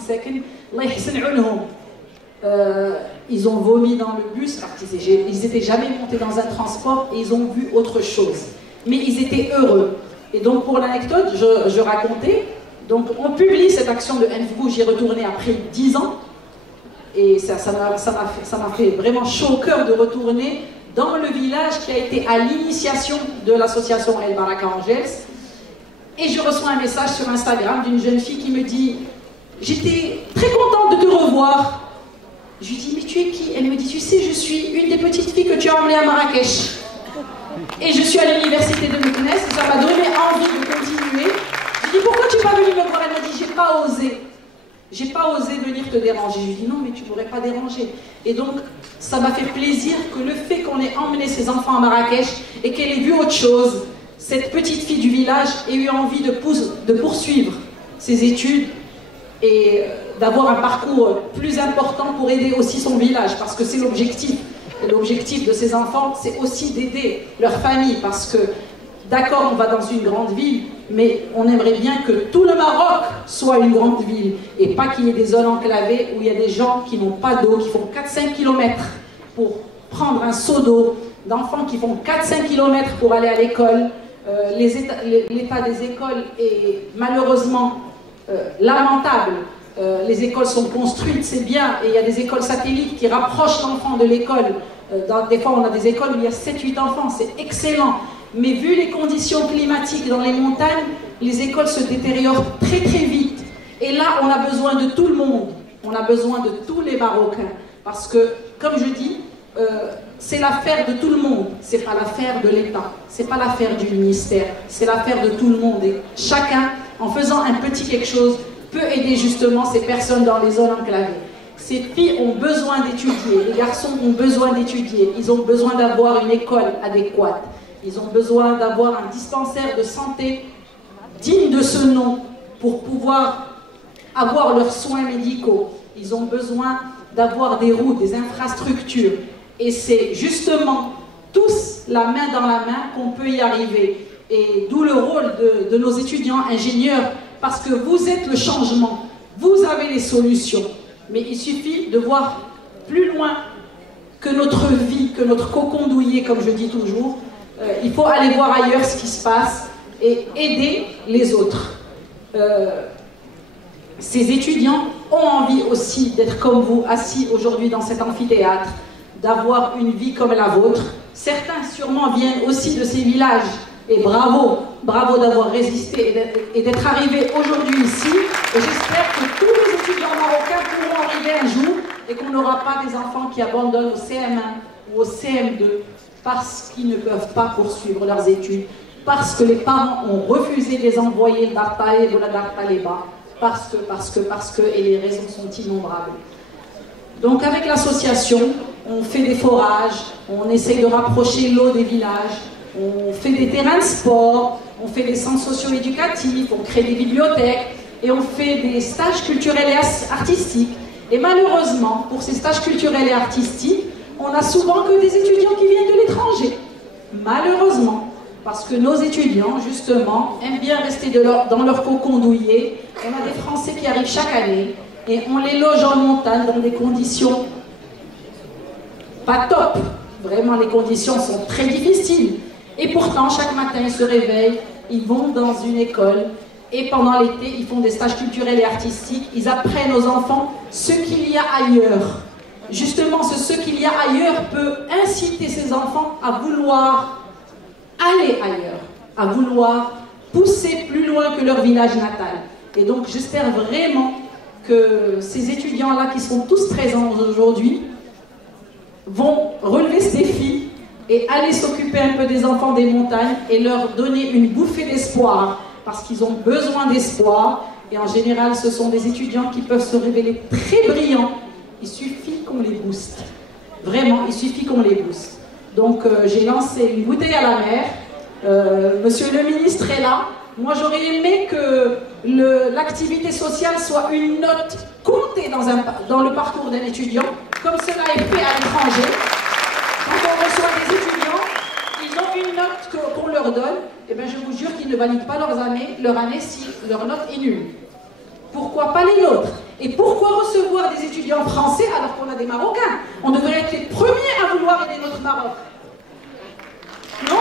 ils ont vomi dans le bus, parce qu'ils n'étaient jamais montés dans un transport et ils ont vu autre chose. Mais ils étaient heureux. Et donc, pour l'anecdote, je racontais, donc on publie cette action de Enfgou, j'y ai retourné après 10 ans, et ça m'a fait vraiment chaud au cœur de retourner dans le village qui a été à l'initiation de l'association El Baraka Angels. Et je reçois un message sur Instagram d'une jeune fille qui me dit « J'étais très contente de te revoir. » Je lui dis « Mais tu es qui ?» Elle me dit « Tu sais, je suis une des petites filles que tu as emmenées à Marrakech. Et je suis à l'université de Meknès et ça m'a donné envie de continuer. » Je lui dis « Pourquoi tu n'es pas venue me voir ?» Elle m'a dit « J'ai pas osé. J'ai pas osé venir te déranger. » Je lui dis non, mais tu pourrais pas déranger. Et donc, ça m'a fait plaisir que le fait qu'on ait emmené ses enfants à Marrakech et qu'elle ait vu autre chose, cette petite fille du village ait eu envie de poursuivre ses études et d'avoir un parcours plus important pour aider aussi son village, parce que c'est l'objectif. L'objectif de ces enfants, c'est aussi d'aider leur famille, parce que d'accord, on va dans une grande ville, mais on aimerait bien que tout le Maroc soit une grande ville et pas qu'il y ait des zones enclavées où il y a des gens qui n'ont pas d'eau, qui font 4-5 km pour prendre un seau d'eau, d'enfants qui font 4-5 km pour aller à l'école. L'état des écoles est malheureusement lamentable. les écoles sont construites, c'est bien, et il y a des écoles satellites qui rapprochent l'enfant de l'école. Des fois, on a des écoles où il y a 7-8 enfants, c'est excellent. Mais vu les conditions climatiques dans les montagnes, les écoles se détériorent très très vite. Et là, on a besoin de tout le monde. On a besoin de tous les Marocains. Parce que, comme je dis, c'est l'affaire de tout le monde. C'est pas l'affaire de l'État. C'est pas l'affaire du ministère. C'est l'affaire de tout le monde. Et chacun, en faisant un petit quelque chose, peut aider justement ces personnes dans les zones enclavées. Ces filles ont besoin d'étudier. Les garçons ont besoin d'étudier. Ils ont besoin d'avoir une école adéquate. Ils ont besoin d'avoir un dispensaire de santé digne de ce nom pour pouvoir avoir leurs soins médicaux. Ils ont besoin d'avoir des routes, des infrastructures. Et c'est justement tous la main dans la main qu'on peut y arriver. Et d'où le rôle de nos étudiants ingénieurs, parce que vous êtes le changement, vous avez les solutions. Mais il suffit de voir plus loin que notre vie, que notre cocon douillet, comme je dis toujours. Il faut aller voir ailleurs ce qui se passe et aider les autres. Ces étudiants ont envie aussi d'être comme vous, assis aujourd'hui dans cet amphithéâtre, d'avoir une vie comme la vôtre. Certains sûrement viennent aussi de ces villages. Et bravo, bravo d'avoir résisté et d'être arrivés aujourd'hui ici. Et j'espère que tous les étudiants marocains pourront arriver un jour et qu'on n'aura pas des enfants qui abandonnent au CM1 ou au CM2 parce qu'ils ne peuvent pas poursuivre leurs études, parce que les parents ont refusé de les envoyer le Dartaï ou la Dartaléba, parce que, et les raisons sont innombrables. Donc avec l'association, on fait des forages, on essaye de rapprocher l'eau des villages, on fait des terrains de sport, on fait des centres socio-éducatifs, on crée des bibliothèques et on fait des stages culturels et artistiques. Et malheureusement, pour ces stages culturels et artistiques, on a souvent que des étudiants qui viennent de l'étranger. Malheureusement, parce que nos étudiants, justement, aiment bien rester dans leur cocon douillet. On a des Français qui arrivent chaque année et on les loge en montagne dans des conditions pas top. Vraiment, les conditions sont très difficiles. Et pourtant, chaque matin, ils se réveillent, ils vont dans une école et pendant l'été, ils font des stages culturels et artistiques. Ils apprennent aux enfants ce qu'il y a ailleurs. Justement, ce qu'il y a ailleurs peut inciter ces enfants à vouloir aller ailleurs, à vouloir pousser plus loin que leur village natal. Et donc, j'espère vraiment que ces étudiants-là, qui sont tous présents aujourd'hui, vont relever ce défi et aller s'occuper un peu des enfants des montagnes et leur donner une bouffée d'espoir, parce qu'ils ont besoin d'espoir. Et en général, ce sont des étudiants qui peuvent se révéler très brillants. Il suffit qu'on les booste. Vraiment, il suffit qu'on les booste. Donc, j'ai lancé une bouteille à la mer. Monsieur le ministre est là. Moi, j'aurais aimé que l'activité sociale soit une note comptée dans le parcours d'un étudiant, comme cela est fait à l'étranger. Quand on reçoit des étudiants, ils ont une note qu'on leur donne. Et bien, je vous jure qu'ils ne valident pas leur année si leur note est nulle. Pourquoi pas les nôtres? Et pourquoi recevoir des étudiants français alors qu'on a des Marocains? On devrait être les premiers à vouloir aider notre Maroc. Non?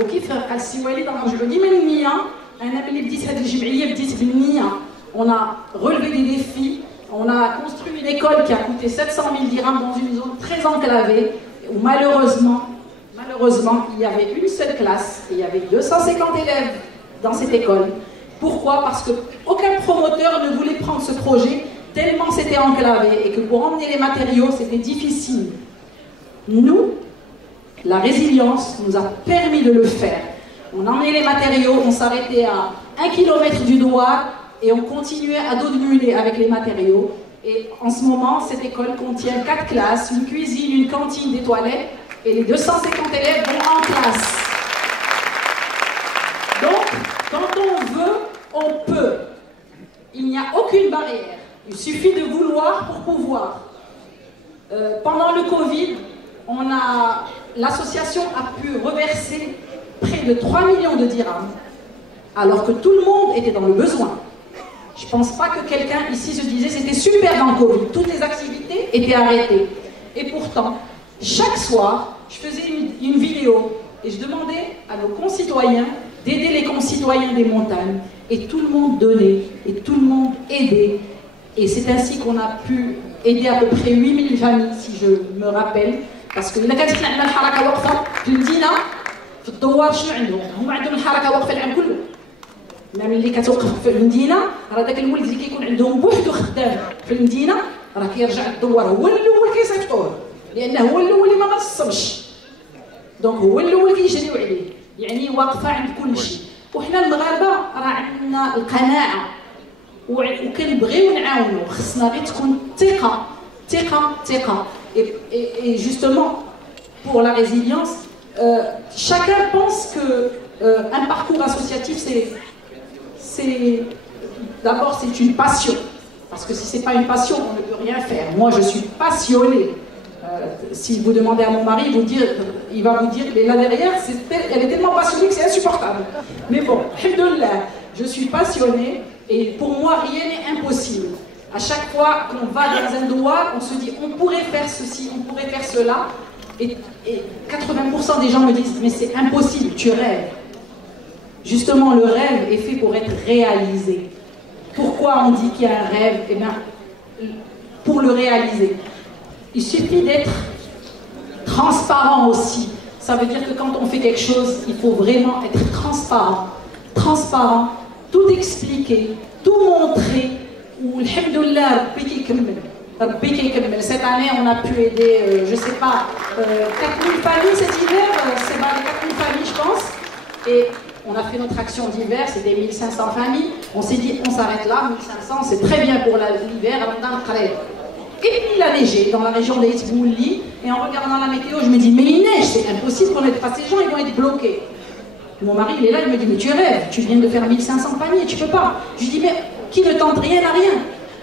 وكيف السوالي دونك جو ديما النية انا ملي بديت هذه الجمعيه بديت بالنية. On a relevé des défis, on a construit une école qui a coûté 700 000 dirhams dans une zone très enclavée où malheureusement il y avait une seule classe et il y avait 250 élèves dans cette école. Pourquoi? Parce qu'aucun promoteur ne voulait prendre ce projet tellement c'était enclavé et que pour emmener les matériaux c'était difficile. Nous, la résilience nous a permis de le faire. On emmenait les matériaux, on s'arrêtait à 1 km du doigt et on continuait à dos de mulet avec les matériaux. Et en ce moment, cette école contient 4 classes, une cuisine, une cantine, des toilettes et les 250 élèves vont en classe. Donc, quand on veut, on peut. Il n'y a aucune barrière. Il suffit de vouloir pour pouvoir. Pendant le Covid, l'association a pu reverser près de 3 millions de dirhams, alors que tout le monde était dans le besoin. Je ne pense pas que quelqu'un ici se disait c'était super dans le Covid, toutes les activités étaient arrêtées. Et pourtant, chaque soir, je faisais une vidéo et je demandais à nos concitoyens d'aider les concitoyens des montagnes. Et tout le monde donnait, et tout le monde aidait. Et c'est ainsi qu'on a pu aider à peu près 8000 familles, si je me rappelle. Parce que إذا كانت حنا عندنا الحركة واقفة في المدينة في الدوار شنو عندهم؟ هما عندهم الحركة واقفة العام كله. ملي كتوقف في المدينة راه داك الولد اللي كيكون عندهم بوحدو خدام في المدينة راه كيرجع للدوار هو الأول كيصيفطوه لأنه هو الأول اللي ما نصبش. دونك هو الأول كيجريو عليه يعني واقفة عند كل شيء. وحنا المغاربة راه عندنا القناعة وكنبغيو نعاونو خصنا غير تكون ثقة. Et justement, pour la résilience, chacun pense que un parcours associatif, d'abord c'est une passion. Parce que si c'est pas une passion, on ne peut rien faire. Moi, je suis passionnée. Si vous demandez à mon mari, il va vous dire, mais là derrière, elle est tellement passionnée que c'est insupportable. Mais bon, alhamdoulilah, je suis passionnée et pour moi, rien n'est impossible. À chaque fois qu'on va dans un douar, on se dit on pourrait faire ceci, on pourrait faire cela. Et 80% des gens me disent mais c'est impossible, tu rêves. Justement, le rêve est fait pour être réalisé. Pourquoi on dit qu'il y a un rêve? Eh bien, pour le réaliser, il suffit d'être transparent aussi. Ça veut dire que quand on fait quelque chose, il faut vraiment être transparent, tout expliquer, tout montrer. Alhamdoulilah, Rabbi kikemmel. Cette année, on a pu aider, je ne sais pas, 4000 familles cet hiver, c'est pas les 4000 familles, je pense. Et on a fait notre action d'hiver, c'était 1500 familles. On s'est dit, on s'arrête là, 1500, c'est très bien pour l'hiver. Et puis il a neigé dans la région des Itbouli. Et en regardant la météo, je me dis, mais il neige, c'est impossible qu'on ait pas ces gens, ils vont être bloqués. Mon mari, il est là, il me dit, mais tu rêves, tu viens de faire 1500 paniers, tu peux pas. Je lui dis, mais qui ne tente rien n'a rien.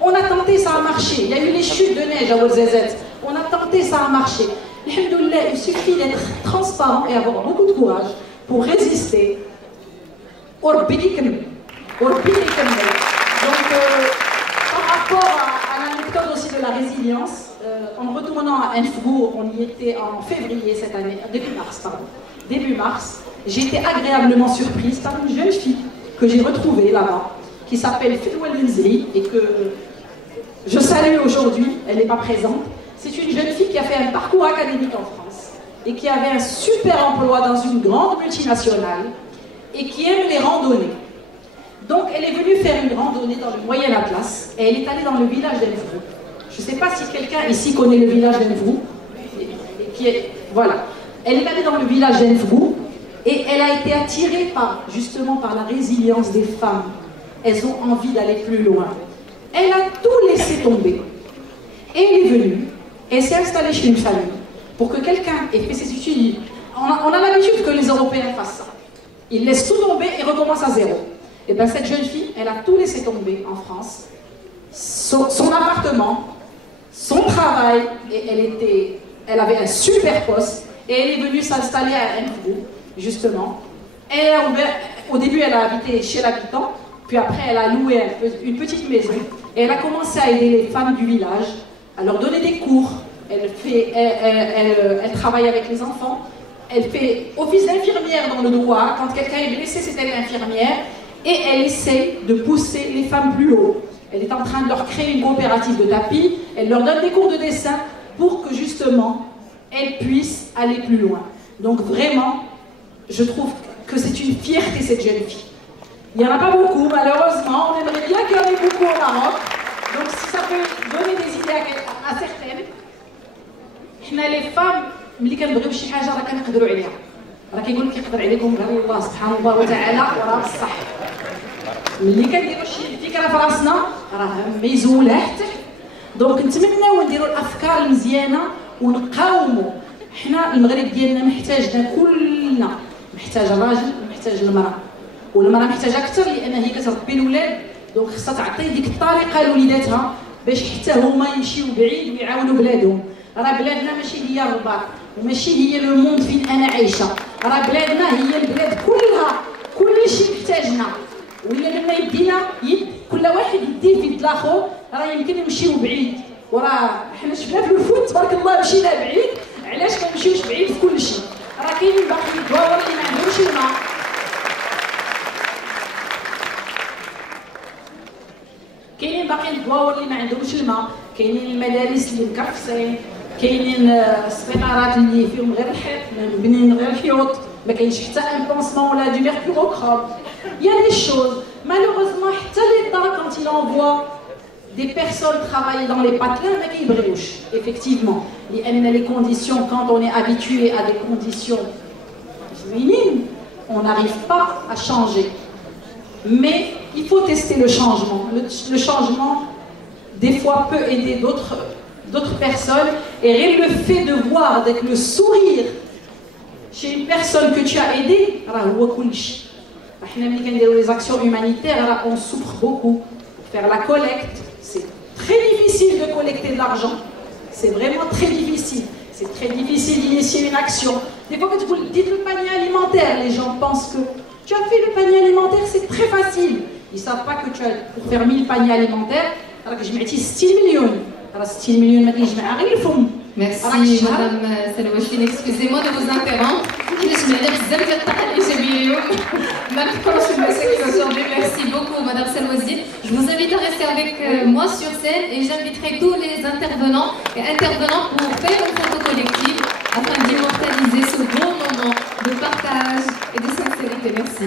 On a tenté, ça a marché. Il y a eu les chutes de neige à Ouarzazate. On a tenté, ça a marché. Alhamdoulilah, il suffit d'être transparent et avoir beaucoup de courage pour résister. Donc, par rapport à l'anecdote aussi de la résilience, en retournant à Enfgour, on y était en février cette année, début mars, j'ai été agréablement surprise par une jeune fille que j'ai retrouvée là-bas, qui s'appelle Filwa Lindsay et que je salue aujourd'hui, elle n'est pas présente. C'est une jeune fille qui a fait un parcours académique en France et qui avait un super emploi dans une grande multinationale et qui aime les randonnées. Donc elle est venue faire une randonnée dans le Moyen Atlas et elle est allée dans le village d'Envrou. Je ne sais pas si quelqu'un ici connaît le village d'Envrou. Voilà. Elle est allée dans le village d'Envrou et elle a été attirée justement par la résilience des femmes. Elles ont envie d'aller plus loin. Elle a tout laissé tomber. Et elle est venue, elle s'est installée chez une famille pour que quelqu'un ait fait ses études. On a l'habitude que les Européens fassent ça. Ils laissent tout tomber et recommencent à zéro. Et bien cette jeune fille, elle a tout laissé tomber en France. Son appartement, son travail, et elle avait un super poste. Et elle est venue s'installer à Enfgour, justement. Au début, elle a habité chez l'habitant. Puis après, elle a loué une petite maison et elle a commencé à aider les femmes du village, à leur donner des cours. Elle travaille avec les enfants. Elle fait office d'infirmière dans le Douar. Quand quelqu'un est blessé, c'est elle l'infirmière. Et elle essaie de pousser les femmes plus haut. Elle est en train de leur créer une coopérative de tapis. Elle leur donne des cours de dessin pour que justement, elles puissent aller plus loin. Donc vraiment, je trouve que c'est une fierté cette jeune fille. Il n'y en a pas beaucoup, malheureusement. On aimerait bien qu'il y en ait beaucoup au Maroc. Donc si ça peut donner des idées à certaines. حنا les femmes ملي كنبغيو شي حاجه راه كنقدروا عليها. راه كيقول لك يقدر عليكم غير الله سبحانه وتعالى وراه بصح. ملي كنديروا شي فكره في راسنا راه ما يزولها حتى. دونك نتمناو نديروا الافكار المزيانه ونقاوموا. حنا المغرب ديالنا محتاجنا كلنا، محتاج الراجل ومحتاج المراه. والمراه محتاجه اكثر لان هي كتربي الاولاد. دونك خصها تعطي ديك الطريقه لوليداتها باش حتى هما يمشيو بعيد ويعاونوا بلادهم. راه بلادنا ماشي هي الرباط وماشي هي لو موند فين انا عايشه. راه بلادنا هي البلاد كلها، كل شيء محتاجنا. وإلا درنا يدينا يد كل واحد يديه في يد الاخر راه يمكن نمشيو بعيد. وراه حنا شفنا في الفوت تبارك الله مشينا بعيد. علاش كنمشيوش بعيد في كل شيء؟ راه كاينين باقي الدواور اللي ما عندهمش الماء. كاينين باقي الدواور اللي ما عندهمش الماء، كاينين المدارس اللي مكرفسين، كاينين السبيطارات اللي فيهم غير الحيط مبنيين غير الحيوط، ما كاينش حتى ان بونسمون ولا دو ميركوروكروم. Il y a des choses. Malheureusement, حتى l'État quand il envoie des personnes travailler dans les patelins, mais qui brûchent. Effectivement, les conditions, quand on est habitué à des conditions minimes, on n'arrive pas à changer. Mais il faut tester le changement. Le changement, des fois, peut aider d'autres personnes. Et rien le fait de voir avec le sourire chez une personne que tu as aidée, les actions humanitaires, on souffre beaucoup. Faire la collecte, c'est très difficile de collecter de l'argent. C'est vraiment très difficile. C'est très difficile d'initier une action. Des fois, quand vous dites le panier alimentaire, les gens pensent que tu as fait le panier alimentaire, c'est très facile. Ils ne savent pas que tu as, pour faire 1000 paniers alimentaires, alors que je mets 6 millions. Alors 6 millions, je mets un rifle. Merci Madame Selwachine, excusez-moi de vous interrompre. Merci beaucoup Madame Selwachine. Je vous invite à rester avec moi sur scène et j'inviterai tous les intervenants et intervenantes pour faire une photo collective afin d'immortaliser ce beau moment de partage et de sincérité. Merci.